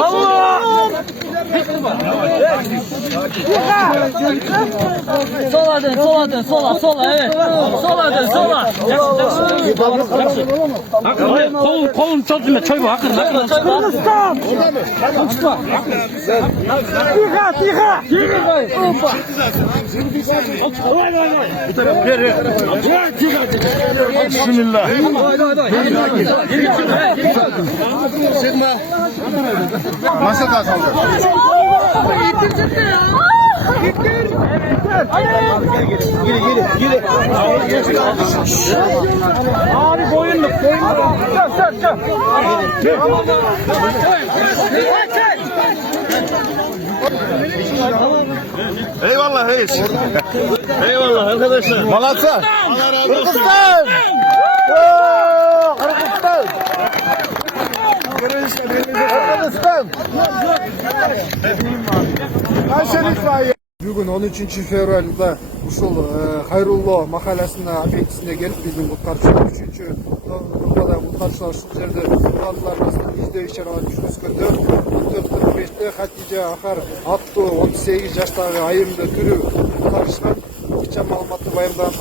Allah! Sola dön, sola dön, sola evet. Sola dön, sola. Kolun çok düğme, çay bu, hakkın. Kırgızistan! Tiha! Hoppa! Bismillah. Nasıl kazandı? Abi boyunluk. Çök. Eyvallah reis. Eyvallah arkadaşlar. Malatya. Kırgızistan. Kırgızistan. Kayseri itfaiye. Bugün 13 fevralda ушул Хайрулло махалласына объектисине келип биздин куткарчылар 3-чү группада куткарчылар ушул жерде куралдарын издөө иш-чараларын жүргүзгөндө 14:45-те Хатижа Ахар аттуу 38 жаштагы айымды түрү куткарышкан. Кыча маалыматты баяндаган